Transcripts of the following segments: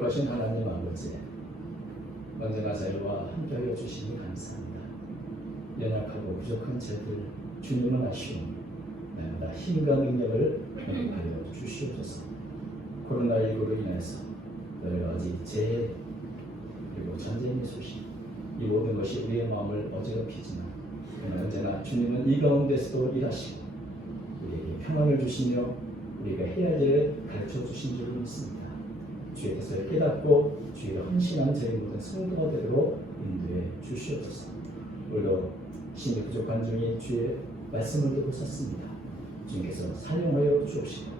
거신 하나님 아버지, 언제나 저희와 함께하여 주시니 감사합니다. 연약하고 부족한 저희들 주님은 아시오니 날마다 힘과 능력을 회복하여 주시옵소서. 코로나19로 인해서 여러 가지 재해 그리고 전쟁의 소식, 이 모든 것이 우리의 마음을 어지럽히지만 언제나 주님은 이 가운데서도 일하시고 우리에게 평안을 주시며 우리가 해야 할 일을 가르쳐 주신 줄 믿습니다. 주의 뜻을 깨닫고 주의 헌신한 저희 모든 성도가 되도록 인도해 주시옵소서. 오늘도 힘이 부족한 중에 주의 말씀을 듣고 섰습니다. 주님께서 사용하여 주옵시고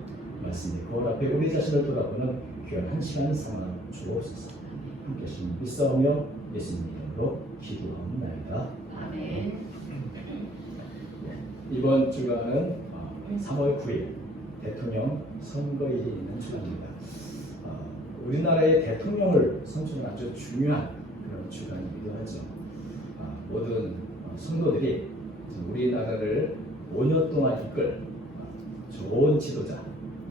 말씀이 거울 앞에 우리 자신을 돌아보는 귀한 한 시간 삼아 주옵소서. 함께 하시는 믿사오며 예수님 이름으로 기도하옵나이다. 아멘. 이번 주간은 3월 9일 대통령 선거일이 있는 주간입니다. 우리나라의 대통령을 선출하는 아주 중요한 그런 주간이기도 하죠. 모든 성도들이 우리나라를 5년 동안 이끌 좋은 지도자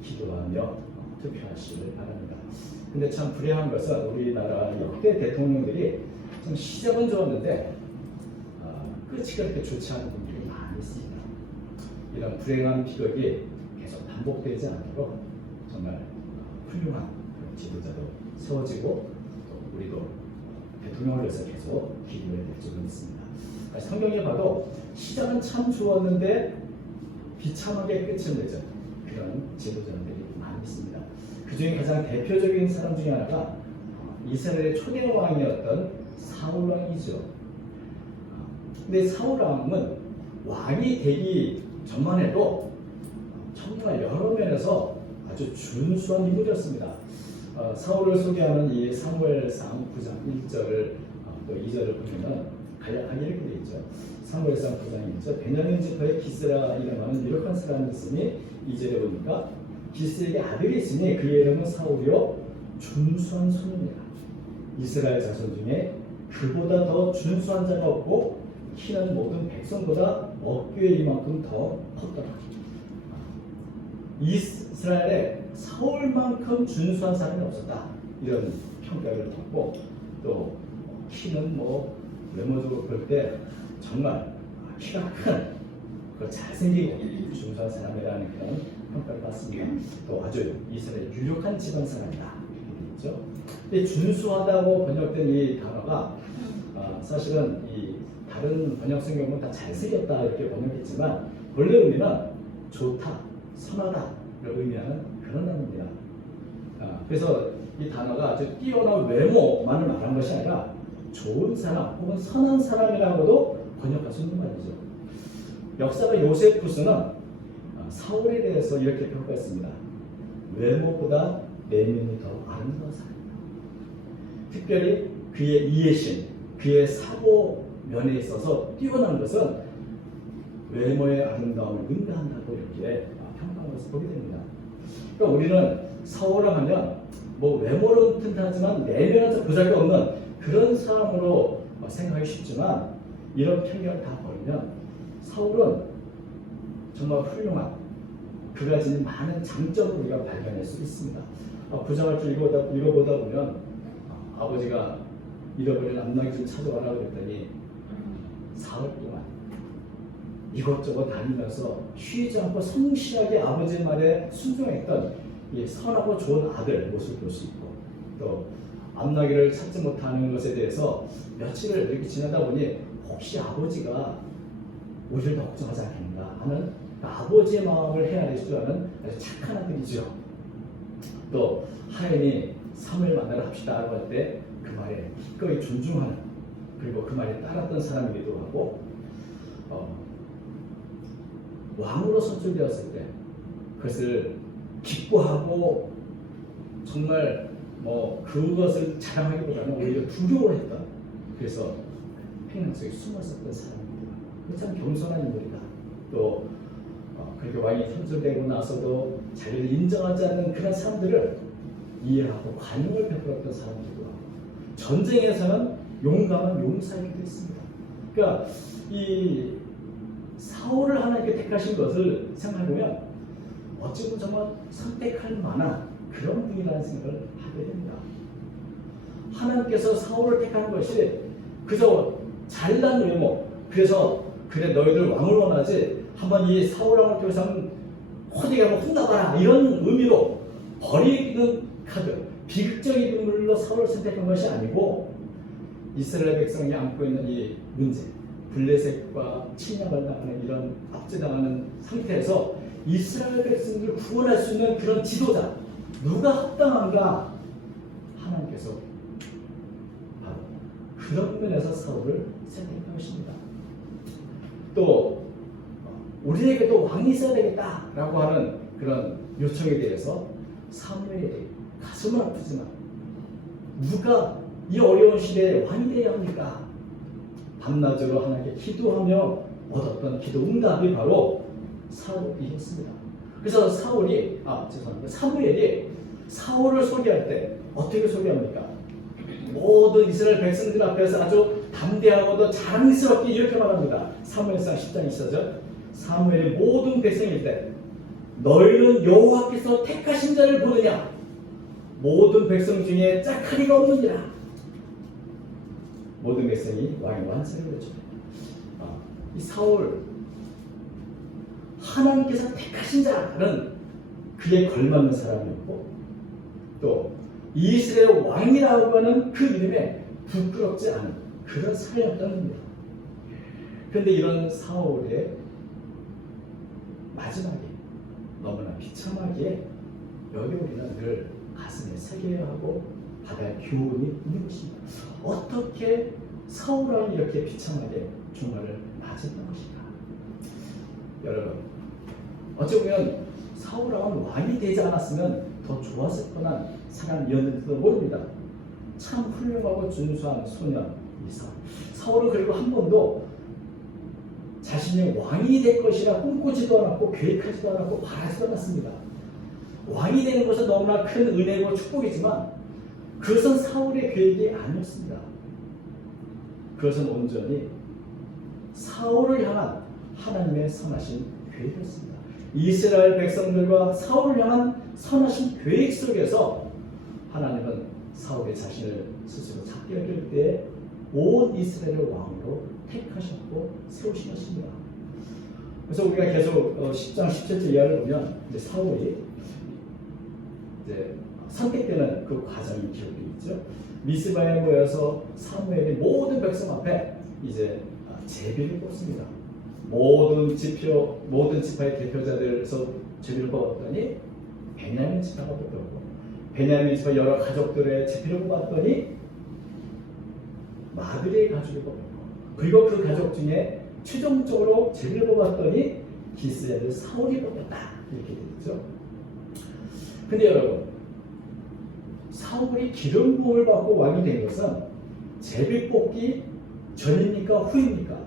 기도하며 투표하시길 바랍니다. 근데 참 불행한 것은 우리나라 역대 대통령들이 좀 시작은 좋았는데 끝이 그렇게 좋지 않은 분들이 많이 있습니다. 이런 불행한 기록이 계속 반복되지 않도록 정말 훌륭한 지도자도 세워지고 또 우리도 대통령을 위해서 계속 기도해야 될 줄은 있습니다. 성경에 봐도 시작은 참 좋았는데 비참하게 끝을 맺은 그런 지도자들이 많이 있습니다. 그 중에 가장 대표적인 사람 중에 하나가 이스라엘의 초대 왕이었던 사울 왕이죠. 근데 사울 왕은 왕이 되기 전만 해도 정말 여러 면에서 아주 준수한 인물이었습니다. 사울을 소개하는 이 사무엘상 9장 1절을 또 2절을 보면 간략하게 이렇게 되어 있죠. 사무엘상 9장 1절 베냐민 지파의 기스라 이름하는 유력한 사람이 있으니 2절에 보니까 기스에게 아들이 있으니 그의 이름은 사울이요 준수한 소년이라. 이스라엘 자손 중에 그보다 더 준수한 자가 없고 키는 모든 백성보다 어깨에 이만큼 더 컸더라. 이스라엘에 사울만큼 준수한 사람이 없었다. 이런 평가를 받고 또 키는 외모적으로 볼 때 정말 키가 큰 잘생기고 준수한 사람이라는 그런 평가를 받습니다. 또 아주 이스라엘 유력한 집안 사람이다. 이렇게 되죠. 근데 준수하다고 번역된 이 단어가 사실은 이 다른 번역 성경은 다 잘생겼다 이렇게 번역했지만 원래 의미는 좋다, 선하다 를 의미하는 그런 단어입니다. 그래서 이 단어가 아주 뛰어난 외모만을 말한 것이 아니라 좋은 사람 혹은 선한 사람이라고도 번역할 수 있는 말이죠. 역사가 요세푸스는 사울에 대해서 이렇게 평가했습니다. 외모보다 내면이 더 아름다운 사람이다. 특별히 그의 이해심, 그의 사고 면에 있어서 뛰어난 것은 외모의 아름다움을 능가한다고 이렇게 평가한 것을 보게 됩니다. 그러니까 우리는 사울을 하면 외모는 튼튼하지만 내면에서 보잘것없는 그런 사람으로 생각하기 쉽지만 이런 편견을 다 버리면 사울은 정말 훌륭한 그가 지닌 많은 장점을 우리가 발견할 수 있습니다. 부장을 쭉 읽어보다 보면 아버지가 잃어버린 암나귀 좀 찾아와라 그랬더니 사흘 동안 이것저것 다니면서 쉬지 않고 성실하게 아버지 말에 순종했던 이 선하고 좋은 아들 모습을 볼 수 있고 또 암나귀를 찾지 못하는 것에 대해서 며칠을 이렇게 지나다 보니 혹시 아버지가 우리를 더 걱정하지 않겠는가 하는 아버지의 마음을 헤아릴 줄 아는 아주 착한 아들이죠. 또 하인이 사무엘 만나러 합시다 라고 할 때 그 말에 기꺼이 존중하는 그리고 그 말에 따랐던 사람이기도 하고 왕으로 선출되었을 때 그것을 기뻐하고 정말 그것을 자랑하기보다는 오히려 두려워했던 그래서 평양 속에 숨었었던 사람입니다. 참 겸손한 인물이다. 또 그렇게 왕이 선출되고 나서도 자기를 인정하지 않는 그런 사람들을 이해하고 관용을 베풀었던 사람이기도 하고 전쟁에서는 용감한 용사이기도 했습니다. 그러니까 이 사울을 하나님께 택하신 것을 생각해보면 어찌 보면 정말 선택할 만한 그런 분이라는 생각을 하게 됩니다. 하나님께서 사울을 택하는 것이 그저 잘난 외모, 그래서 그래 너희들 왕을 원하지 한번 이 사울 왕을 통해서 호되게 한번 혼나봐라 이런 의미로 버리는 카드, 비극적인 인물로 사울을 선택한 것이 아니고 이스라엘 백성이 안고 있는 이 문제, 블레셋과 침략을 당하는 이런 압제당하는 상태에서 이스라엘 백성들을 구원할 수 있는 그런 지도자, 누가 합당한가? 하나님께서 바로 그런 면에서 사울을 선택한 것입니다. 또 우리에게도 왕이 있어야 되겠다라고 하는 그런 요청에 대해서 사무엘이 가슴은 아프지만 누가 이 어려운 시대에 왕이 되어야 합니까? 밤낮으로 하나님께 기도하며 얻었던 기도 응답이 바로 사울이었습니다. 그래서 사무엘이 사울을 소개할 때 어떻게 소개합니까? 모든 이스라엘 백성들 앞에서 아주 담대하고도 자랑스럽게 이렇게 말합니다. 사무엘상 10장 24절 사무엘이 모든 백성일 때 너희는 여호와께서 택하신 자를 보느냐? 모든 백성 중에 짝하리가 없느니라. 모든 백성이 왕의 완성을 외쳐. 이 사울 하나님께서 택하신 자는 그에 걸맞는 사람이었고 또 이스라엘 왕이라고 하는 그 이름에 부끄럽지 않은 그런 사람이었다는 겁니다. 그런데 이런 사울의 마지막에 너무나 비참하게 여기 우리는 늘 가슴에 새겨야 하고 받아야 교훈이 있는 것입니다. 어떻게 사울 왕이 이렇게 비참하게 종말을 맞았던 것인가? 여러분, 어찌 보면 사울 왕은 왕이 되지 않았으면 더 좋았을 뻔한 사람이었는지도 모릅니다. 참 훌륭하고 준수한 소년 이 사울. 사울은 그리고 한 번도 자신이 왕이 될 것이라 꿈꾸지도 않았고 계획하지도 않았고 바라지도 않았습니다. 왕이 되는 것은 너무나 큰 은혜고 축복이지만 그것은 사울의 계획이 아니었습니다. 그것은 온전히 사울을 향한 하나님의 선하신 계획이었습니다. 이스라엘 백성들과 사울을 향한 선하신 계획 속에서 하나님은 사울의 자신을 스스로 찾게 될 때에 온 이스라엘의 왕으로 택하셨고 세우신 것입니다. 그래서 우리가 계속 10장 17절 이하를 보면 이제 사울이 이제 선택되는 그 과정이 기록이 있죠. 미스바에 모여서 사무엘이 모든 백성 앞에 이제 제비를 뽑습니다. 모든 지파의 대표자들에서 제비를 뽑았더니 베냐민 지파가 뽑혔고 베냐민 지파 여러 가족들의 제비를 뽑았더니 마드리의 가족이 뽑혔고 그리고 그 가족 중에 최종적으로 제비를 뽑았더니 기스야를 사울이 뽑혔다 이렇게 되죠. 근데 여러분 사울이 기름 부음을 받고 왕이 된 것은 제비 뽑기 전입니까 후입니까?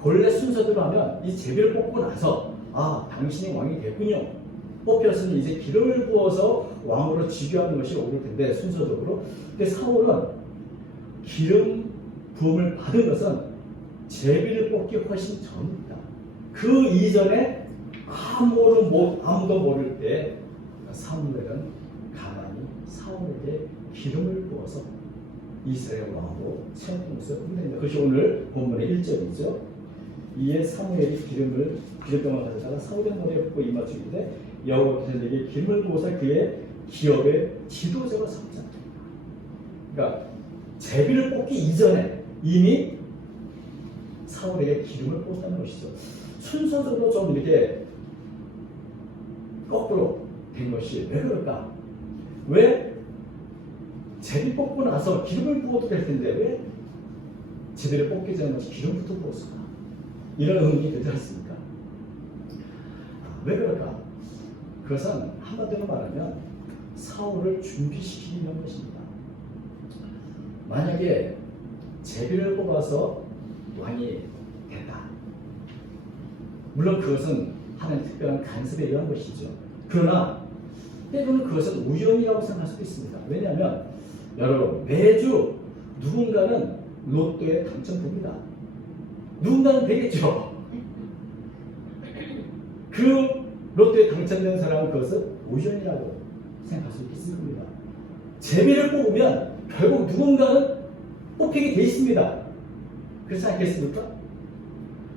본래 순서대로 하면 이 제비를 뽑고 나서 당신이 왕이 됐군요. 뽑혔으니 이제 기름을 부어서 왕으로 즉위하는 것이 옳을 텐데 순서적으로. 근데 사울은 기름 부음을 받은 것은 제비를 뽑기 훨씬 전입니다. 그 이전에 아무도 모를 때 사무엘은 가만히 사울에게 기름을 부어서 이스라엘 왕으로 세웠던 것을 보게 됩니다. 그것이 오늘 본문의 1절이죠. 이에 사무엘이 기름병을 가져다가 사울의 머리에 붓고 입맞추기인데 여호와께서 내게 기름을 부어서 그의 기업의 지도자가 삼자. 그러니까 제비를 뽑기 이전에 이미 사울에게 기름을 부었다는 것이죠. 순서적으로 좀 이렇게 거꾸로 된 것이 왜 그럴까? 왜 제비 뽑고 나서 기름을 부어도 될 텐데 왜 제비를 뽑기 전에 기름부터 부었을까? 이런 의문이 들지 않습니까? 왜 그럴까? 그것은 한마디로 말하면 사울을 준비시키기 위한 것입니다. 만약에 제비를 뽑아서 왕이 됐다. 물론 그것은 하나님의 특별한 간섭에 의한 것이죠. 그러나 때로는 그것은 우연이라고 생각할 수도 있습니다. 왜냐하면 여러분 매주 누군가는 로또에 당첨됩니다. 누군가는 되겠죠. 그 로또에 당첨된 사람은 그것을 우연이라고 생각할 수 있을 겁니다. 제비를 뽑으면 결국 누군가는 뽑히게 돼 있습니다. 그렇지 않겠습니까?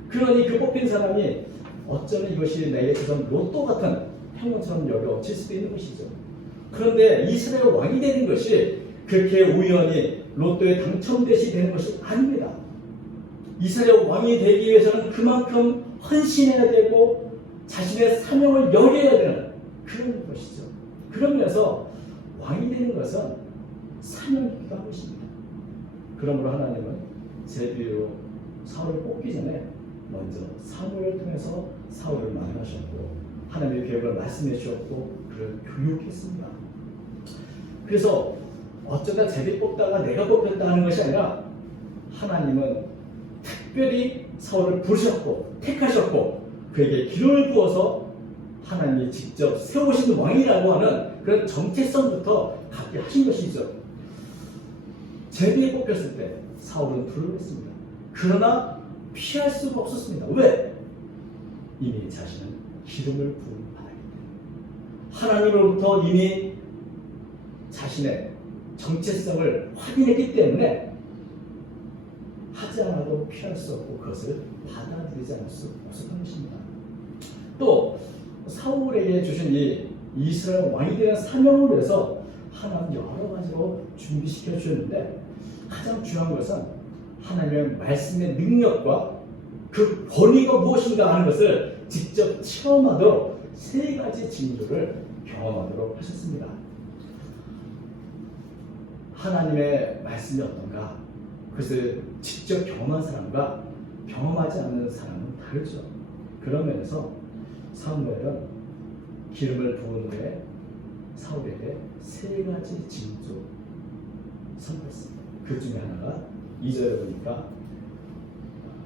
그러니 그 뽑힌 사람이 어쩌면 이것이 내게 주선 로또 같은 행운처럼 여겨질 수도 있는 것이죠. 그런데 이스라엘 왕이 되는 것이 그렇게 우연히 로또에 당첨되시 되는 것이 아닙니다. 이스라엘 왕이 되기 위해서는 그만큼 헌신해야 되고 자신의 사명을 여겨야 되는 그런 것이죠. 그러면서 왕이 되는 것은 사명이기도 한 것입니다. 그러므로 하나님은 제비로 사울을 뽑기 전에 먼저 사무엘을 통해서 사울을 만나셨고 하나님의 계획을 말씀해 주셨고 그를 교육했습니다. 그래서 어쩌다 제비 뽑다가 내가 뽑혔다 하는 것이 아니라 하나님은 특별히 사울을 부르셨고 택하셨고 그에게 기름을 부어서 하나님이 직접 세우신 왕이라고 하는 그런 정체성부터 갖게 하신 것이죠. 제비에 뽑혔을 때 사울은 불효했습니다. 그러나 피할 수가 없었습니다. 왜? 이미 자신은 기름을 부은 바이기 때문에 하나님으로부터 이미 자신의 정체성을 확인했기 때문에 하지 않아도 피할 수 없고 그것을 받아들이지 않을 수 없었던 것입니다. 또 사울에게 주신 이 이스라엘 왕이 되는 사명을 위해서 하나님 여러 가지로 준비시켜 주셨는데 가장 중요한 것은 하나님의 말씀의 능력과 그 권위가 무엇인가 하는 것을 직접 체험하도록 세 가지 징조를 경험하도록 하셨습니다. 하나님의 말씀이 어떤가? 그것을 직접 경험한 사람과 경험하지 않는 사람은 다르죠. 그런 면에서 사무엘은 기름을 부은 후에 사울에게 세 가지 징조 선포했습니다. 그 중에 하나가 2절에 보니까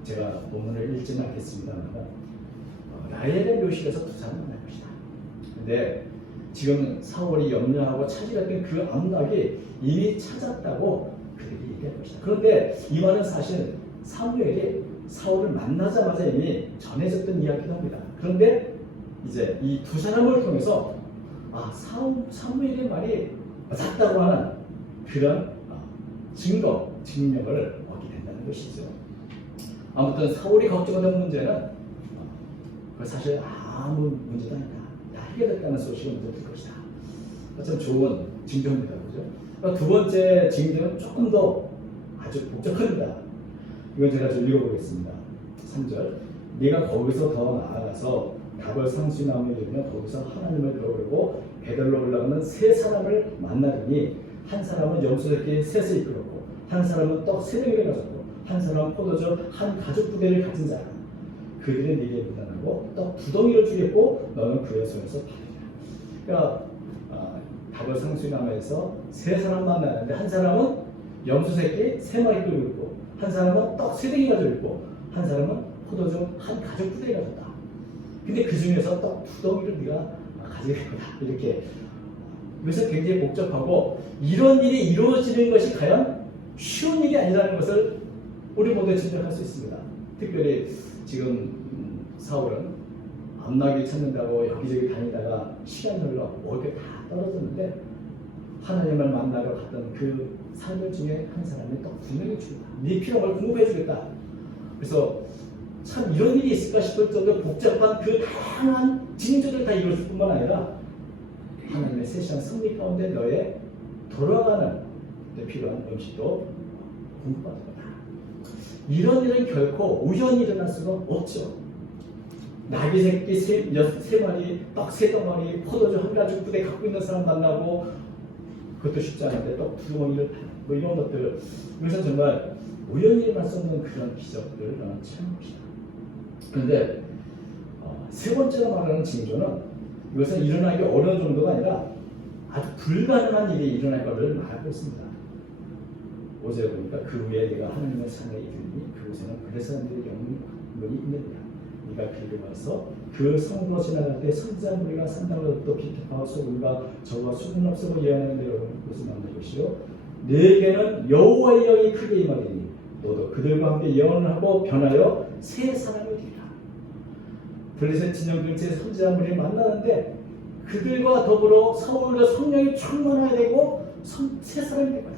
제가 본문을 읽지는 않겠습니다만 라헬의 묘실에서 두 사람 만날 것이다. 근데 지금 사울이 염려하고 찾으려던 그 암낙이 이미 찾았다고 그들이 얘기할 것이다. 그런데 이 말은 사실 사무엘이 사울을 만나자마자 이미 전해졌던 이야기도 합니다. 그런데 이제 이 두 사람을 통해서 사무엘의 말이 맞다고 하는 그런 증거, 증명을 얻게 된다는 것이죠. 아무튼 사울이 걱정하던 문제는 사실 아무 문제도 아니다. 해결됐다는 소식을 먼저 들 것이다. 참 좋은 징조입니다. 그죠? 두 번째 징조는 조금 더 아주 복잡합니다. 이건 제가 좀 읽어보겠습니다. 3절. 네가 거기서 더 나아가서 다벌 상수나무에 이르면 거기서 하나님을 배우려고 베들로 올라가는 세 사람을 만나더니 한 사람은 염소새끼 셋을 이끌었고 한 사람은 떡 3덩이를 가졌고 한 사람은 포도주 한 가죽 부대를 가진 자라. 그들은 네게 무난하고 떡 2덩이를 주겠고 너는 그의 손에서 받으리라. 그러니까 다벌 상수나무에서 세 사람 만나는데 한 사람은 염소새끼 3마리 끌고 있고 한 사람은 떡 3덩이 가지고 있고 한 사람은 포도주 한 가죽 부대를 가졌다. 근데 그 중에서 떡 2덩이를 네가 가지게 될 거다. 이렇게. 그래서 굉장히 복잡하고 이런 일이 이루어지는 것이 과연 쉬운 일이 아니라는 것을 우리 모두 짐작할 수 있습니다. 특별히 지금 사울은 암낙이 찾는다고 여기저기 다니다가 시간 흘러 먹을 게 다 떨어졌는데 하나님을 만나러 갔던 그 사람들 중에 한 사람이 떡 2덩이 주겠다. 네 필요한 걸 공급해 주겠다. 그래서 참 이런 일이 있을까 싶을 정도로 복잡한 그 다양한 징조들 다 이뤘을 뿐만 아니라 하나님의 세시한 승리 가운데 너의 돌아가는 데 필요한 음식도 공급받을 거다. 이런 일은 결코 우연히 일어날 수가 없죠. 나귀 새끼 3마리, 떡 3덩어리, 포도주 한 가죽 부대 갖고 있는 사람 만나고 그것도 쉽지 않은데 떡 2덩이를 뭐 이런 것들. 그래서 정말 우연히 일어날 수 없는 그런 기적들을 나는 체험합시다. 그런데 세 번째로 말하는 징조는 이것은 일어나기 어려운 정도가 아니라 아주 불가능한 일이 일어날 것을 말하고 있습니다. 5절에 보니까 그 후에 내가 하나님의 산에 이르니 그곳에는 그레 사람들의 영문이 있느니라. 네가 길을 와서 그 성으로 지나갈 때 선지자 무리가 산당으로부터 비켜파와 소금과 저와 수분 없으고 예언하는 대로 그것을 만날 것이요 네게는 여호와의 영이 크게 임하리니 너도 그들과 함께 예언을 하고 변하여 새 사람이 되리라. 블레셋 진영 근처에 선지자 무리를 만나는데 그들과 더불어 사울과 성령이 충만해야 되고 새 사람이 될 거다.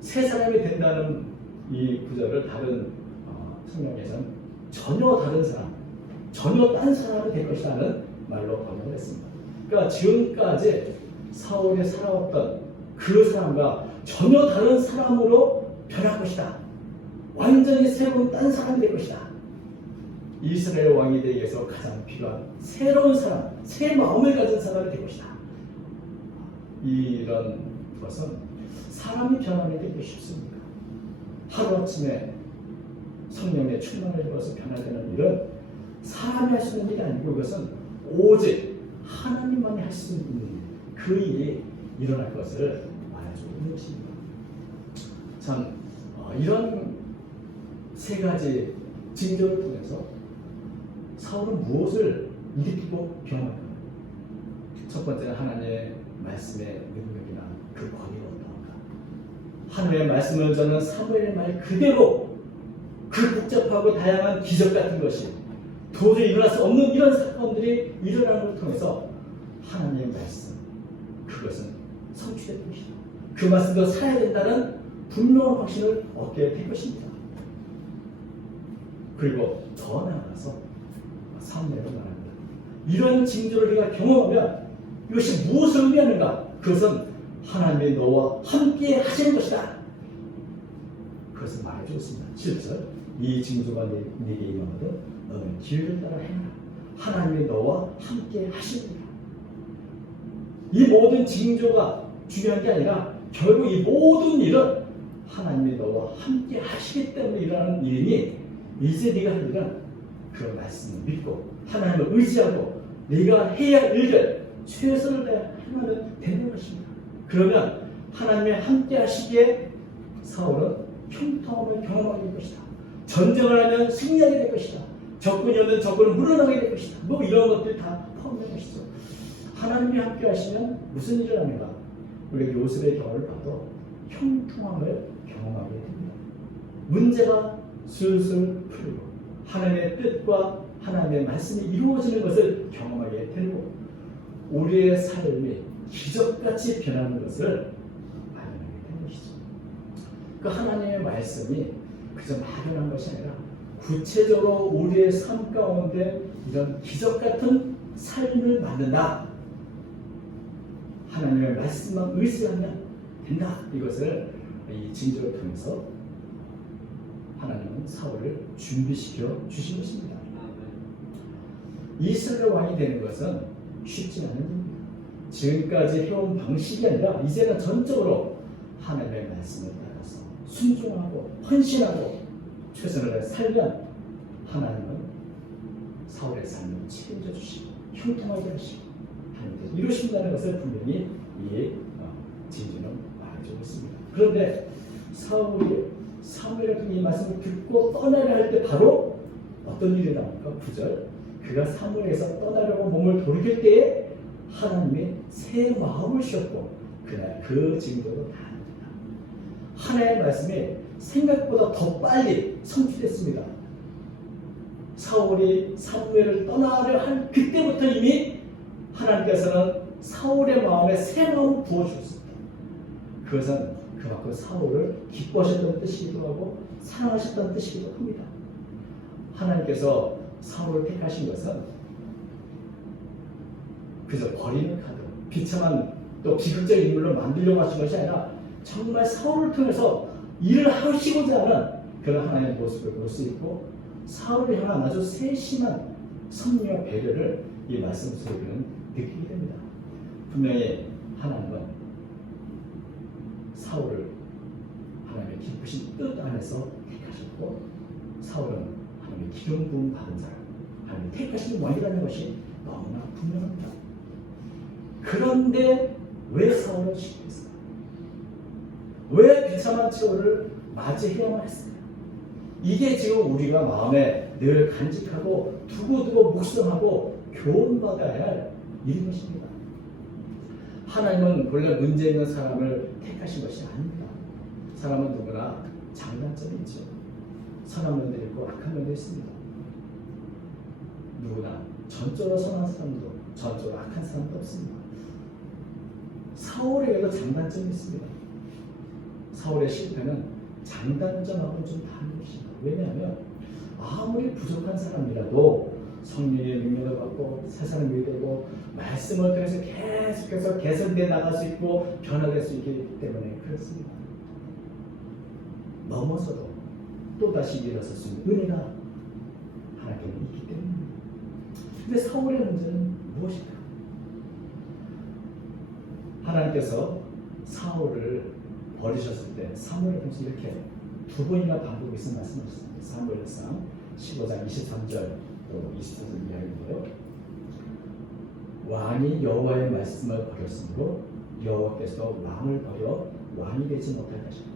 새 사람이 된다는 이 구절을 다른 성경에서는 전혀 다른 사람, 전혀 딴 사람이 될 것이라는 말로 번역을 했습니다. 그러니까 지금까지 사울이 살아왔던 그 사람과 전혀 다른 사람으로 변할 것이다. 완전히 새로운 딴 사람이 될 것이다. 이스라엘 왕이 되기 위해서 가장 필요한 새로운 사람, 새 마음을 가진 사람이 될 것이다. 이런 것은 사람이 변하는 게 되게 쉽습니까? 하루아침에 성령의 충만을 입어서 변화되는 일은 사람이 할 수 있는 일이 아니고 그것은 오직 하나님만이 할 수 있는 그 일이 일어날 것을 말해주고 있는 것입니다. 참 이런 세 가지 징조를 통해서 사울은 무엇을 일으키고 변화할까? 첫 번째는 하나님의 말씀의 능력이나 그 권위가 어떠한가? 하나님의 말씀을 전하는 사무엘의 말 그대로 그 복잡하고 다양한 기적 같은 것이 도저히 일어날 수 없는 이런 사건들이 일어나는 것을 통해서 하나님의 말씀, 그것은 성취될 것이다. 그 말씀도 살아야 된다는 분명한 확신을 얻게 될 것입니다. 그리고 더 나아가서 사무엘은 말합니다. 이런 징조를 우리가 경험하면 이것이 무엇을 의미하는가? 그것은 하나님이 너와 함께 하시는 것이다. 그것을 말해주고 있습니다. 7절 이 징조가 네게 임하거든 너는 기회를 따라 행하라. 하나님이 너와 함께 하시느니라. 이 모든 징조가 중요한 게 아니라 결국 이 모든 일은 하나님이 너와 함께 하시기 때문에 일어나는 일이니 이제 네가 할 일은 그 말씀을 믿고 하나님을 의지하고 네가 해야 할 일을 최선을 다하면 되는 것입니다. 그러면 하나님이 함께 하시기에 사울은 형통함을 경험하게 될 것이다. 전쟁을 하면 승리하게 될 것이다. 적군이 오면 적군을 물러나게 될 것이다. 뭐 이런 것들이 다 포함된 것이죠. 하나님이 함께 하시면 무슨 일을 하는가? 우리 요셉의 경우를 봐도 형통함을 경험하게 됩니다. 문제가 술술 풀리고 하나님의 뜻과 하나님의 말씀이 이루어지는 것을 경험하게 되고 우리의 삶이 기적같이 변하는 것을 발견하게 되는 것이죠. 그 하나님의 말씀이 그저 막연한 것이 아니라 구체적으로 우리의 삶 가운데 이런 기적같은 삶을 만든다. 하나님의 말씀만 의지하면 된다. 이것을 이 징조를 통해서 하나님은 사울을 준비시켜 주신 것입니다. 이스라엘 왕이 되는 것은 쉽지 않은 일입니다. 지금까지 해온 방식이 아니라 이제는 전적으로 하나님의 말씀을 따라서 순종하고 헌신하고 최선을 다해 살면 하나님은 사울의 삶을 책임져 주시고 형통하게 하시고 하나님께서 이루신다는 것을 분명히 이 징조는 말해주고 있습니다. 그런데 사울이 사무엘의 이 말씀을 듣고 떠나려 할 때 바로 어떤 일이 나옵니까? 9절 그가 사무엘에서 떠나려고 몸을 돌이킬 때에 하나님이 새 마음을 주셨고 그날 그 징조로 다 합니다. 하나님의 말씀이 생각보다 더 빨리 성취됐습니다. 사울이 사무엘을 떠나려 할 그때부터 이미 하나님께서는 사울의 마음에 새 마음을 부어주셨습니다. 그것은 그만큼 사울을 기뻐하셨다는 뜻이기도 하고 사랑하셨다는 뜻이기도 합니다. 하나님께서 사울을 택하신 것은 그저 버리는 카드, 비참한 또 비극적인 인물로 만들려고 하신 것이 아니라 정말 사울을 통해서 일을 하시고자 하는 그런 하나님의 모습을 볼 수 있고 사울을 향한 아주 세심한 섭리와 배려를 이 말씀 속에는 느끼게 됩니다. 분명히 하나님은 사울을 하나님의 기쁘신 뜻 안에서 택하셨고 사울은 하나님의 기름 부음 받은 사람, 하나님의 택하신 왕이라는 것이 너무나 분명합니다. 그런데 왜 사울은 실패했을까? 왜 비참한 최후를 맞이해야만 했을까? 이게 지금 우리가 마음에 늘 간직하고 두고두고 묵상하고 교훈받아야 할 일인 것입니다. 하나님은 본래 문제 있는 사람을 택하신 것이 아닙니다. 사람은 누구나 장단점이 있죠. 선한 면도 있고 악한 면도 있습니다. 누구나 전적으로 선한 사람도 전적으로 악한 사람도 없습니다. 사울에게도 장단점이 있습니다. 사울의 실패는 장단점하고는 좀 다른 것입니다. 왜냐하면 아무리 부족한 사람이라도 성령의 능력을 받고 세상을 믿고 말씀을 통해서 계속해서 개선되어 나갈 수 있고 변화될 수 있기 때문에 그렇습니다. 넘어서도 또다시 일어설 수 있는 은혜가 하나님께 있기 때문입니다. 근데 사울의 문제는 무엇일까? 하나님께서 사울을 버리셨을 때 사무엘을 통해서 이렇게 두 번이나 반복해서 말씀하셨습니다. 사무엘상 15장 23절 또 24절 이야기인데요. 왕이 여호와의 말씀을 버렸으므로 여호와께서 왕을 버려 왕이 되지 못할 것이다.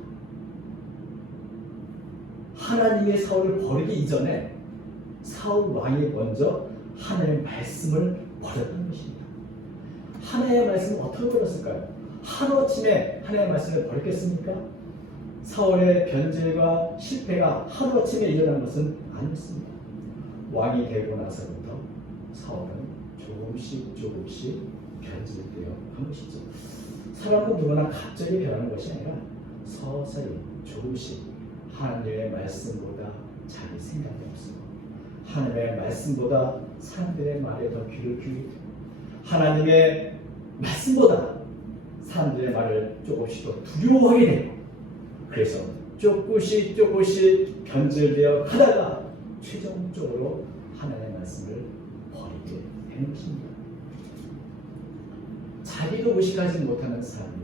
하나님의 사울을 버리기 이전에 사울 왕이 먼저 하나님의 말씀을 버렸던 것입니다. 하나님의 말씀을 어떻게 버렸을까요? 하루아침에 하나님의 말씀을 버렸겠습니까? 사울의 변절과 실패가 하루아침에 일어난 것은 아니었습니다. 왕이 되고 나서부터 사울은 조금씩 변질되어 간 것이죠. 사람은 누구나 갑자기 변하는 것이 아니라 서서히 조금씩 하나님의 말씀보다 자기 생각이 없고 하나님의 말씀보다 사람들의 말에 더 귀를 기울이고 하나님의 말씀보다 사람들의 말을 조금씩 더 두려워하게 되고 그래서 조금씩 변질되어 가다가 최종적으로 하나님의 말씀을 버리게 되는 것입니다. 자기도 의식하지 못하는 사람이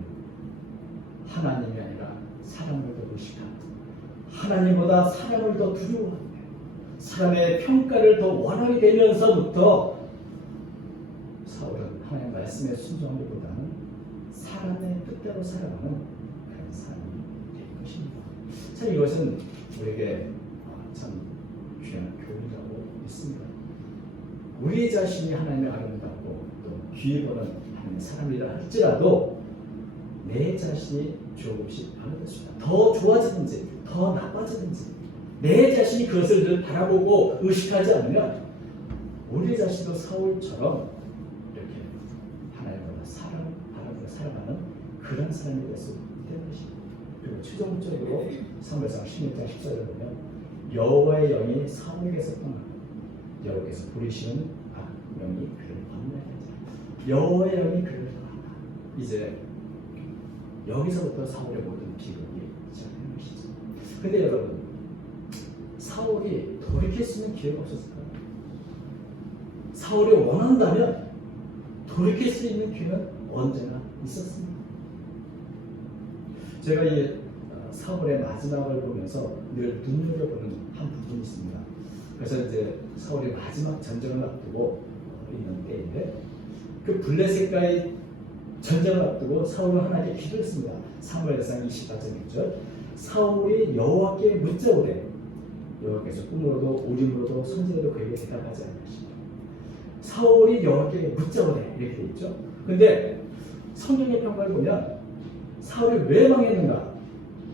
하나님이 아니라 사람을 더 의식하고 하나님보다 사람을 더 두려워하고 사람의 평가를 더 원하게 되면서부터 사울은 하나님의 말씀에 순종하기보다는 사람의 뜻대로 살아가는 그런 사람이 될 것입니다. 참 이것은 우리에게 참 귀한 교훈이라고 믿습니다. 우리 자신이 하나님의 아름답고 또 귀히 보는 하나님의 사람이라 할지라도 내 자신이 조금씩 변화됐습니다. 더 좋아지든지 더 나빠지든지 내 자신이 그것을 늘 바라보고 의식하지 않으면 우리 자신도 사울처럼 이렇게 하나님보다 사람 바라보고 살아가는 그런 사람이 될 수 있는 것입니다. 그리고 최종적으로 사무엘상 16장 14절에 보면 여호와의 영이 사울에게서 떠나고 여호와께서 부리시는 악령이 그를 건너게 하자. 여호와의 영이 그를 떠났다. 이제 여기서부터 사울의 모든 비극이 시작되는 것이죠. 근데 여러분 사울이 돌이킬 수 있는 기회가 없었을까요? 사울이 원한다면 돌이킬 수 있는 기회는 언제나 있었습니다. 제가 이 사울의 마지막을 보면서 늘 눈여겨보는 한 부분이 있습니다. 그래서 이제 사울이 마지막 전쟁을 앞두고 있는 때인데 그 블레셋과의 전쟁을 앞두고 사울은 하나님께 기도했습니다. 사무엘상 24장 6절 사울이 여호와께 묻자오되 여호와께서 꿈으로도 우림으로도 손짓으로 그에게 대답하지 않으시고 사울이 여호와께 묻자오되 이렇게 되어 있죠. 근데 성경의 평가를 보면 사울이 왜 망했는가?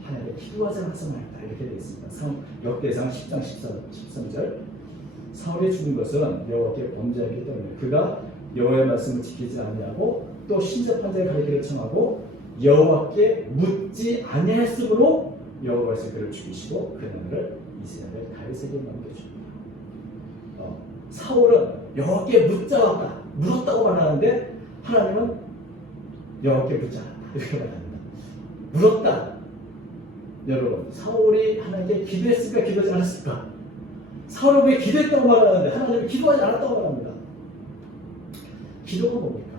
하나님께 기도하지 않아서 망했다 이렇게 되어 있습니다. 역대상 10장 13절 사울이 죽은 것은 여호와께 범죄하기 때문에 그가 여호와의 말씀을 지키지 아니하고 또 신접한 자의 가리키를 청하고 여호와께 묻지 아니하였으므로 여호와께서 그를 죽이시고 그 나라를 이스라엘 다윗에게 넘겨줍니다. 사울은 여호와께 묻자왔다 물었다고 말하는데 하나님은 여호와께 묻지 않았다 이렇게 말합니다. 물었다. 여러분 사울이 하나님께 기도했을까 기도하지 않았을까? 사울은 왜 기도했다고 말하는데 하나님은 기도하지 않았다고 말합니다. 기도가 뭡니까?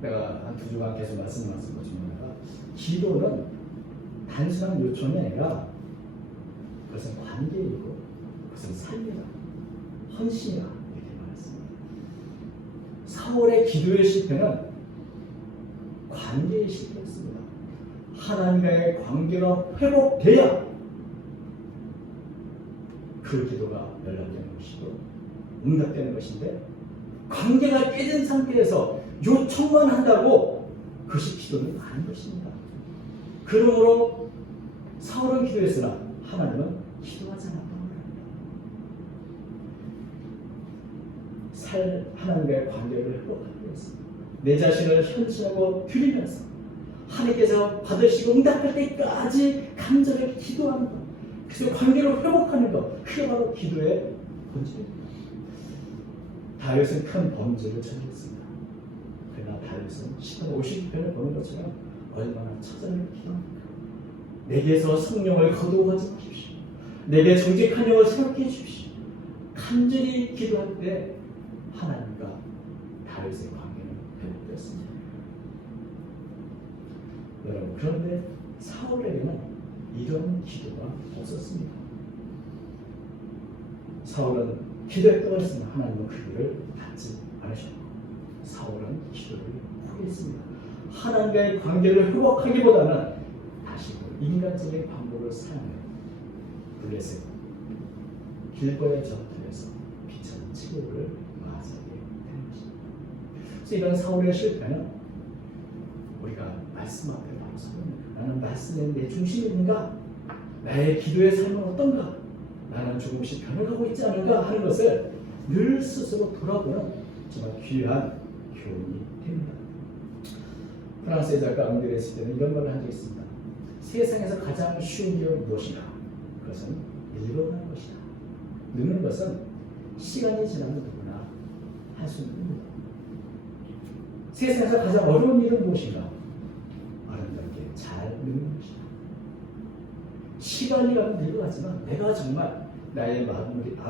내가 한 두 주간 계속 말씀하신 것 중에 하나가 기도는 단순한 요청이 아니라 그것은 관계이고 그것은 삶이다 헌신이다 이렇게 말했습니다. 사울의 기도의 실패는 관계의 실패였습니다. 하나님과의 관계가 회복돼야 그 기도가 연락되는 것이고 응답되는 것인데 관계가 깨진 상태에서 요청만 한다고 그것이 기도는 아닌 것입니다. 그러므로 사울은 기도했으나 하나님은 기도하지 않았다고 합니다. 하나님과의 관계를 회복하기 위해서 내 자신을 현실하고 드리면서 하나님께서 받으시고 응답할 때까지 간절히 기도하는 것, 그래서 관계를 회복하는 것, 그게 바로 기도의 본질입니다. 다윗은 큰 범죄를 저질렀습니다. 그러나 다윗은 시편 50편을 보는 것처럼 얼마나 처절하게 기도합니까? 내게서 성령을 거두어가지 마십시오. 내게 정직한 영을 새롭게 해주십시오. 간절히 기도할 때 하나님과 다윗의 관계는 회복되었습니다. 여러분, 그런데 사울에게는 이런 기도가 없었습니다. 사울은 기도했다고 했으나 하나님은 그 일을 받지 않으셨고, 사울은 기도를 포기했습니다. 하나님과의 관계를 회복하기보다는 다시 인간적인 방법을 사용해 블레셋 길보의 전투에서 비찬 치욕을 맞이하게 된 것입니다. 그래서 이런 사울의 실패는 우리가 말씀 앞에 바로 서는, 나는 말씀에 내 중심인가? 나의 기도의 삶은 어떤가? 나는 조금씩 변해가고 있지 않은가 하는 것을 늘 스스로 돌아보는 정말 귀한 교훈이 됩니다. 프랑스의 작가 앙드레 시대는 이런 말을 한 적이 있습니다. 세상에서 가장 쉬운 일은 무엇인가? 그것은 일어나는 것이다. 늙는 것은 시간이 지나면 누구나 할 수 있는 일이다. 세상에서 가장 어려운 일은 무엇인가? 아름답게 잘 늙는 것이다. 시간이 가면 늙어가지만 내가 정말 나의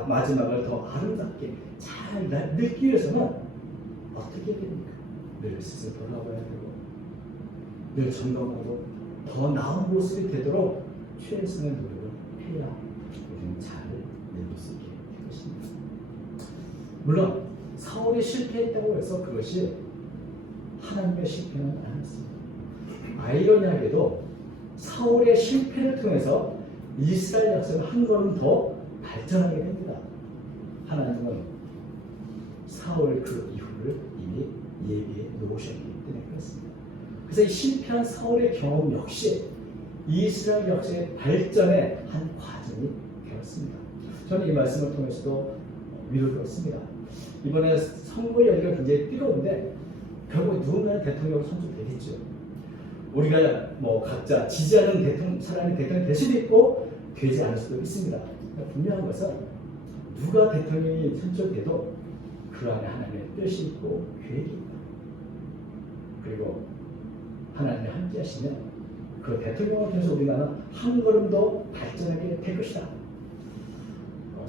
마지막을 더 아름답게 잘 늙기 위해서는 어떻게 해야 됩니까? 늘 스스로 돌아봐야 되고 늘 점검하고 더 나은 모습이 되도록 최선의 노력을 해야 우리는 잘 늙을 수 있게 될 것입니다. 물론 사울이 실패했다고 해서 그것이 하나님의 실패는 아니었습니다. 아이러니하게도 사울의 실패를 통해서 이스라엘 역사가 한 걸음 더 발전하게 됩니다. 하나님은 사울 그 이후를 이미 예비해 놓으셨기 때문에 그렇습니다. 그래서 이 실패한 사울의 경험 역시 이스라엘 역사의 발전의 한 과정이 되었습니다. 저는 이 말씀을 통해서도 위로를 얻습니다. 이번에 선거 열기가 굉장히 뜨거운데 결국 누군가는 대통령으로 선출되겠죠. 우리가 뭐 각자 지지하는 사람이 대통령이 될 수도 있고 되지 않을 수도 있습니다. 분명한 것은 누가 대통령이 선출돼도 그 안에 하나님의 뜻이 있고 계획이 있다. 그리고 하나님이 함께 하시면 그 대통령을 통해서 우리나라는 한 걸음 더 발전하게 될 것이다.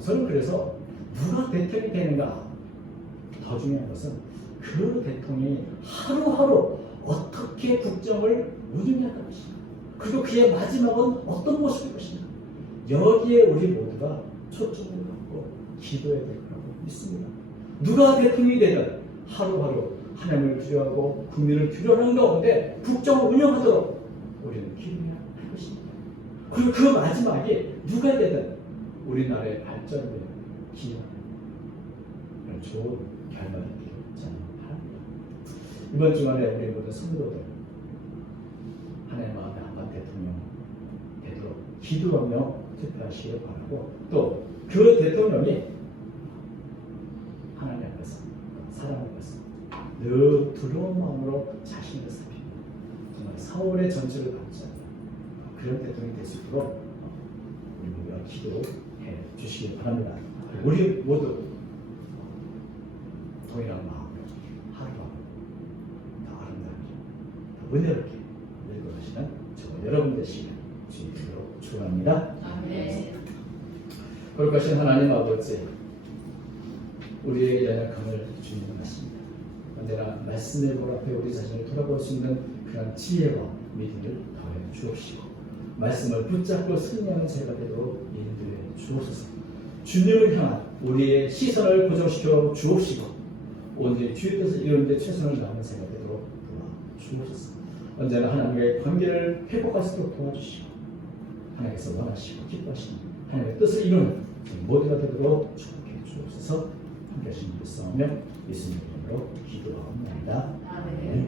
저는 그래서 누가 대통령이 되는가 더 중요한 것은 그 대통령이 하루하루 어떻게 국정을 운영할 것인가, 그리고 그의 마지막은 어떤 모습일 것인가, 여기에 우리 모두가 초점을 갖고 기도해야 될 거라고 믿습니다. 누가 대통령이 되든 하루하루 하나님을 두려워하고 국민을 두려워하는 가운데 국정을 운영하도록 우리는 기도해야 할 것입니다. 그리고 그 마지막에 누가 되든 우리나라의 발전을 기여하는 좋은 결말이 있지 않나 바랍니다. 이번 주간에 우리 모든 성도들 하나님의 마음에 합한 대통령 되도록 기도하며 투표하시길 바라고, 또 그 대통령이 하나님 앞에서 사람 앞에서 늘 두려운 마음으로 자신을 살피고 정말 사울의 전체를 받지 않는 그런 대통령이 될 수 있도록 우리 모두가 기도해 주시길 바랍니다. 우리 모두 동일한 마음으로 하루하루 더 아름답게 더 은혜롭게 늙어가시는 저와 여러분 되시길 주님으로 축원합니다. 아멘. 거룩하신 하나님 아버지, 우리에게 연약함을 주님은 아십니다. 언제나 말씀의 볼 앞에 우리 자신을 돌아볼 수 있는 그런 지혜와 믿음을 더해 주옵시고, 말씀을 붙잡고 승리하는 제가 되도록 인도해 주옵소서. 주님을 향한 우리의 시선을 고정시켜 주옵시고, 온전히 주의 뜻을 이루는 데 최선을 다하는 제가 되도록 도와주옵소서. 언제나 하나님과의 관계를 회복할 수 있도록 도와주시고, 하나님께서 원하시고 기뻐하시는 하나님의 뜻을 이루는 모두가 되도록 축복해 주옵소서. 함께 하시는 믿사오며 예수님 이름으로 기도하옵나이다. 아멘.